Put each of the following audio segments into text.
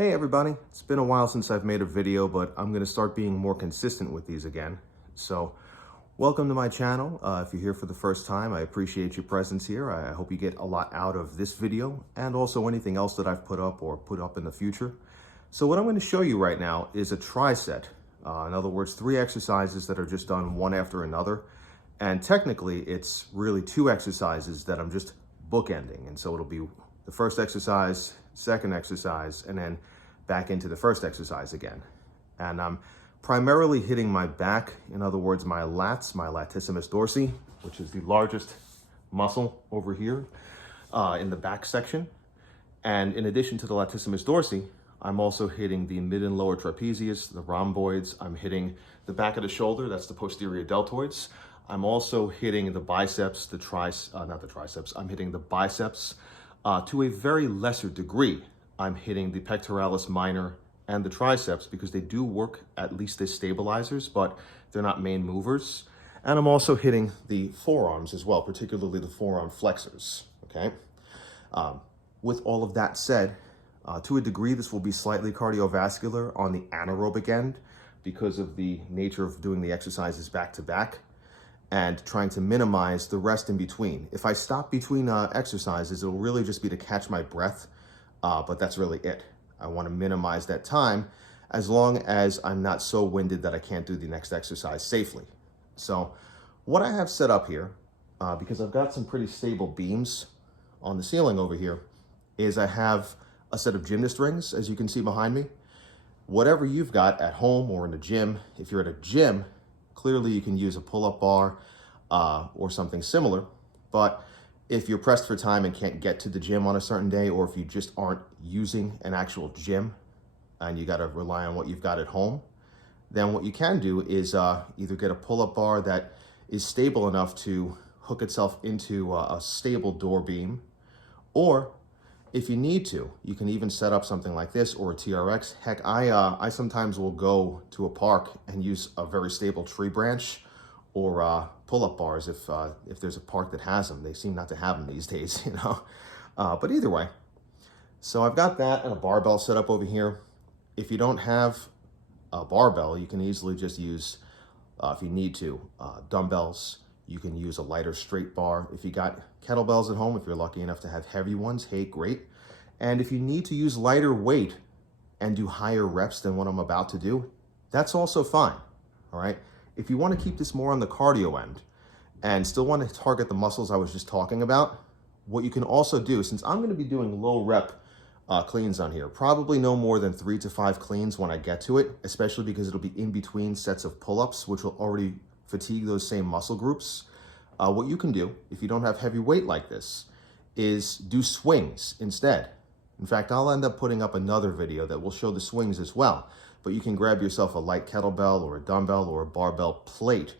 Hey everybody, it's been a while since I've made a video, but I'm going to start being more consistent with these again. So welcome to my channel. If you're here for the first time, I appreciate your presence here. I hope you get a lot out of this video and also anything else that I've put up or put up in the future. So what I'm going to show you right now is a tri-set. In other words, 3 exercises that are just done one after another. And technically it's really 2 exercises that I'm just bookending. And so it'll be the first exercise, second exercise, and then back into the first exercise again. And I'm primarily hitting my back, in other words, my lats, my latissimus dorsi, which is the largest muscle over here in the back section. And in addition to the latissimus dorsi, I'm also hitting the mid and lower trapezius, the rhomboids. I'm hitting the back of the shoulder, that's the posterior deltoids. I'm also hitting the biceps, not the triceps, I'm hitting the biceps. To a very lesser degree, I'm hitting the pectoralis minor and the triceps because they do work at least as stabilizers, but they're not main movers. And I'm also hitting the forearms as well, particularly the forearm flexors, okay? With all of that said, to a degree, this will be slightly cardiovascular on the anaerobic end because of the nature of doing the exercises back to back and trying to minimize the rest in between. If I stop between exercises, it'll really just be to catch my breath, but that's really it. I want to minimize that time as long as I'm not so winded that I can't do the next exercise safely. So what I have set up here, because I've got some pretty stable beams on the ceiling over here, is I have a set of gymnast rings, as you can see behind me. Whatever you've got at home or in the gym, if you're at a gym, clearly you can use a pull-up bar or something similar. But if you're pressed for time and can't get to the gym on a certain day, or if you just aren't using an actual gym and you got to rely on what you've got at home, then what you can do is either get a pull-up bar that is stable enough to hook itself into a stable door beam, or if you need to, you can even set up something like this or a TRX. Heck, I sometimes will go to a park and use a very stable tree branch or pull-up bars if there's a park that has them. They seem not to have them these days, you know. But either way, so I've got that and a barbell set up over here. If you don't have a barbell, you can easily just use, if you need to, dumbbells. You can use a lighter straight bar. If you got kettlebells at home, if you're lucky enough to have heavy ones, hey, great. And if you need to use lighter weight and do higher reps than what I'm about to do, that's also fine, all right? If you want to keep this more on the cardio end and still want to target the muscles I was just talking about, what you can also do, since I'm going to be doing low rep cleans on here, probably no more than 3 to 5 cleans when I get to it, especially because it'll be in between sets of pull-ups, which will already fatigue those same muscle groups. What you can do, if you don't have heavy weight like this, is do swings instead. In fact, I'll end up putting up another video that will show the swings as well. But you can grab yourself a light kettlebell or a dumbbell or a barbell plate,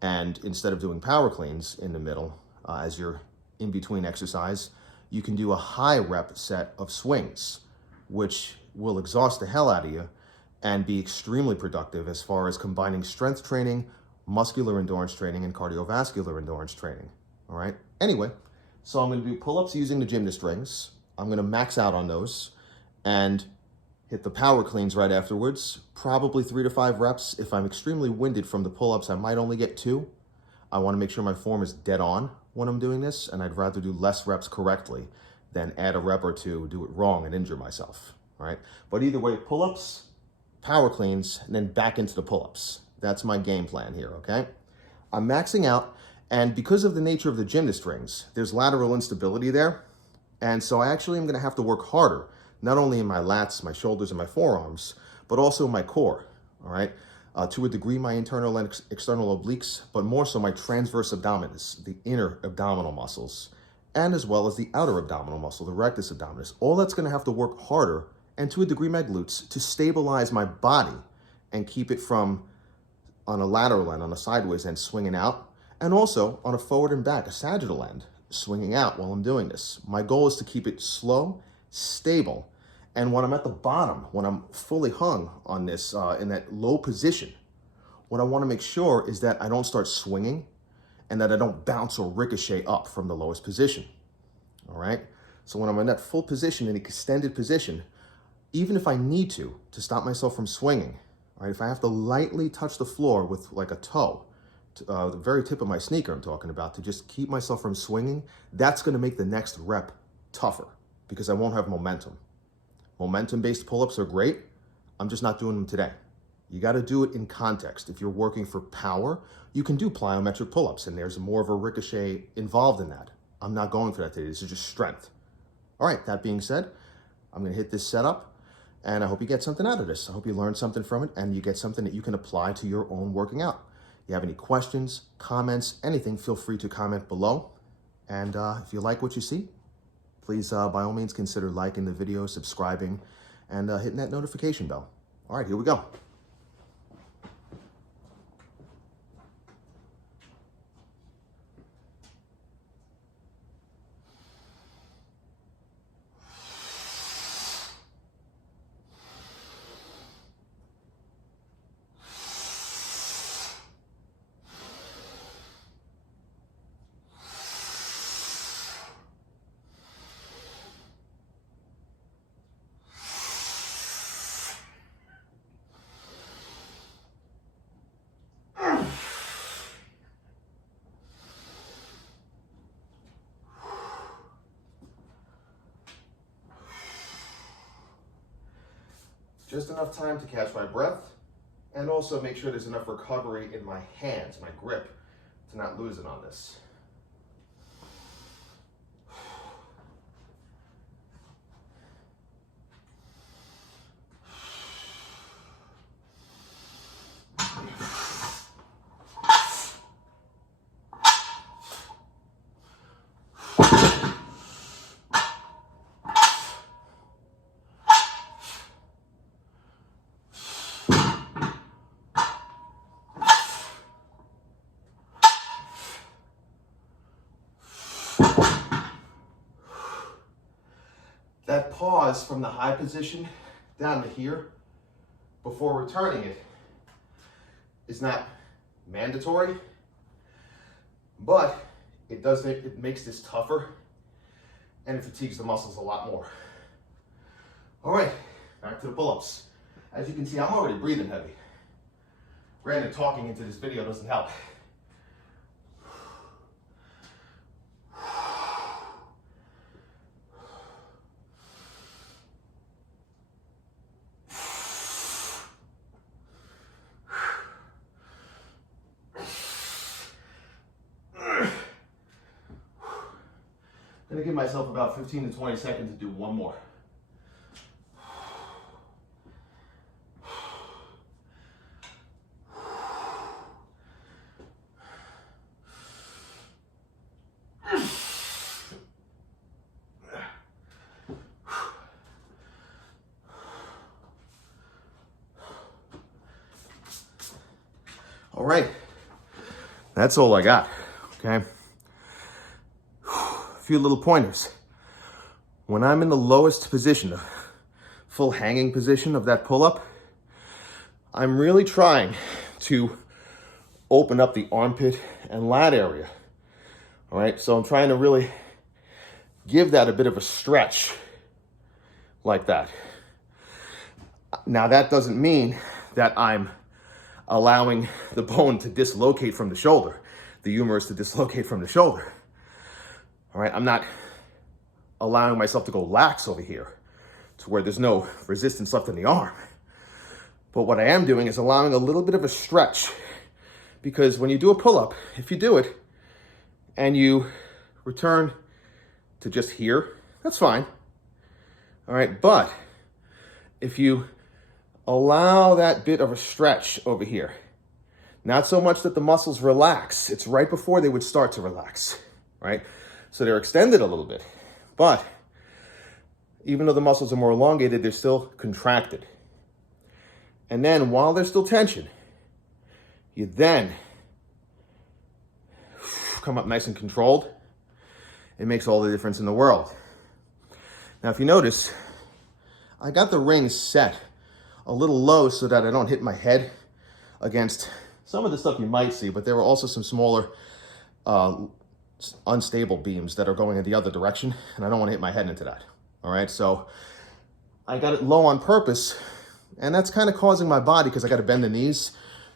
and instead of doing power cleans in the middle as your in-between exercise, you can do a high rep set of swings, which will exhaust the hell out of you and be extremely productive as far as combining strength training, muscular endurance training, and cardiovascular endurance training, all right? Anyway, so I'm gonna do pull-ups using the gymnast rings. I'm gonna max out on those and hit the power cleans right afterwards, probably 3 to 5 reps. If I'm extremely winded from the pull-ups, I might only get 2. I wanna make sure my form is dead on when I'm doing this, and I'd rather do less reps correctly than add a rep or 2, do it wrong, and injure myself, all right? But either way, pull-ups, power cleans, and then back into the pull-ups. That's my game plan here, okay? I'm maxing out, and because of the nature of the gymnast rings, there's lateral instability there, and so I actually am gonna have to work harder, not only in my lats, my shoulders, and my forearms, but also my core, all right? To a degree, my internal and external obliques, but more so my transverse abdominis, the inner abdominal muscles, and as well as the outer abdominal muscle, the rectus abdominis. All that's gonna have to work harder, and to a degree, my glutes, to stabilize my body and keep it from on a lateral end, on a sideways end, swinging out, and also on a forward and back, a sagittal end, swinging out while I'm doing this. My goal is to keep it slow, stable, and when I'm at the bottom, when I'm fully hung on this, in that low position, what I wanna make sure is that I don't start swinging and that I don't bounce or ricochet up from the lowest position, all right? So when I'm in that full position, an extended position, even if I need to stop myself from swinging, right? If I have to lightly touch the floor with like a toe, the very tip of my sneaker I'm talking about, to just keep myself from swinging, that's gonna make the next rep tougher because I won't have momentum. Momentum-based pull-ups are great. I'm just not doing them today. You gotta do it in context. If you're working for power, you can do plyometric pull-ups, and there's more of a ricochet involved in that. I'm not going for that today. This is just strength. All right, that being said, I'm gonna hit this setup, and I hope you get something out of this. I hope you learn something from it, and you get something that you can apply to your own working out. If you have any questions, comments, anything, feel free to comment below. And if you like what you see, please, by all means, consider liking the video, subscribing, and hitting that notification bell. All right, here we go. Just enough time to catch my breath and also make sure there's enough recovery in my hands, my grip, to not lose it on this. That pause from the high position down to here before returning it is not mandatory, but it makes this tougher and it fatigues the muscles a lot more. All right, back to the pull-ups. As you can see, I'm already breathing heavy. Granted, talking into this video doesn't help. I'm gonna give myself about 15 to 20 seconds to do one more. All right, that's all I got, okay? A few little pointers. When I'm in the lowest position, the full hanging position of that pull-up, I'm really trying to open up the armpit and lat area, all right? So I'm trying to really give that a bit of a stretch like that. Now that doesn't mean that I'm allowing the bone to dislocate from the shoulder, the humerus to dislocate from the shoulder. All right, I'm not allowing myself to go lax over here to where there's no resistance left in the arm. But what I am doing is allowing a little bit of a stretch, because when you do a pull-up, if you do it and you return to just here, that's fine. All right, but if you allow that bit of a stretch over here, not so much that the muscles relax, it's right before they would start to relax, right? So they're extended a little bit, but even though the muscles are more elongated, they're still contracted. And then while there's still tension, you then come up nice and controlled. It makes all the difference in the world. Now, if you notice, I got the ring set a little low so that I don't hit my head against some of the stuff you might see, but there were also some smaller unstable beams that are going in the other direction, and I don't want to hit my head into that. All right, so I got it low on purpose, and that's kind of causing my body, because I got to bend the knees,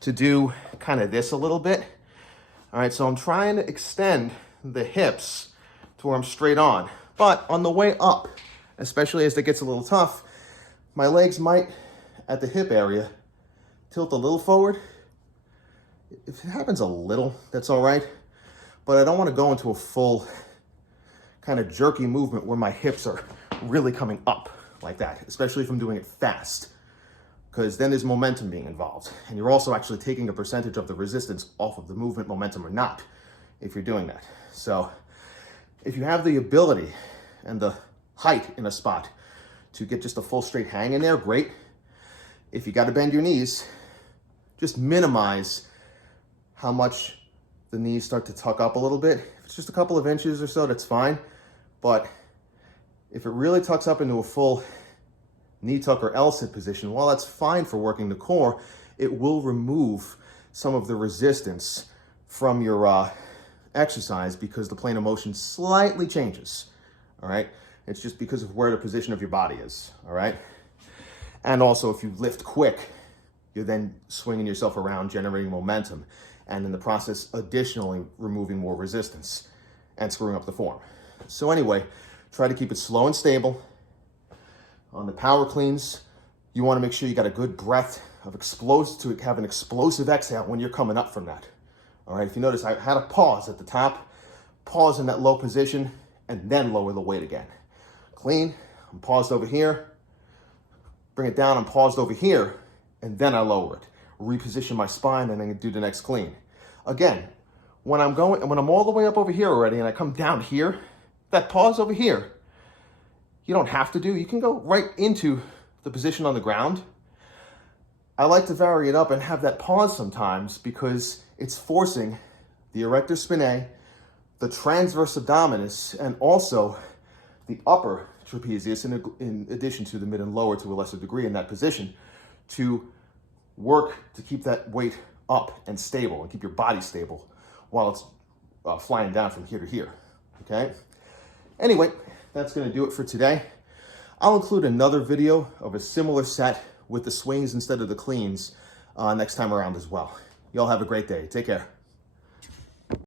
to do kind of this a little bit. All right, so I'm trying to extend the hips to where I'm straight on. But on the way up, especially as it gets a little tough, my legs might, at the hip area, tilt a little forward. If it happens a little, that's all right. But I don't want to go into a full kind of jerky movement where my hips are really coming up like that, especially if I'm doing it fast, because then there's momentum being involved. And you're also actually taking a percentage of the resistance off of the movement momentum or not, if you're doing that. So if you have the ability and the height in a spot to get just a full straight hang in there, great. If you got to bend your knees, just minimize how much the knees start to tuck up a little bit. If it's just a couple of inches or so, that's fine. But if it really tucks up into a full knee tuck or L-sit position, while that's fine for working the core, it will remove some of the resistance from your exercise, because the plane of motion slightly changes, all right? It's just because of where the position of your body is, all right? And also, if you lift quick, you're then swinging yourself around, generating momentum, and in the process, additionally removing more resistance and screwing up the form. So anyway, try to keep it slow and stable. On the power cleans, you want to make sure you got a good breath of to have an explosive exhale when you're coming up from that. All right, if you notice, I had a pause at the top, pause in that low position, and then lower the weight again. Clean, I'm paused over here, bring it down, I'm paused over here, and then I lower it. Reposition my spine, and then do the next clean. Again, when I'm all the way up over here already, and I come down here, that pause over here, you don't have to do. You can go right into the position on the ground. I like to vary it up and have that pause sometimes, because it's forcing the erector spinae, the transverse abdominis, and also the upper trapezius, in addition to the mid and lower to a lesser degree in that position, to work to keep that weight up and stable and keep your body stable while it's flying down from here to here, okay? Anyway, that's gonna do it for today. I'll include another video of a similar set with the swings instead of the cleans next time around as well. Y'all have a great day. Take care.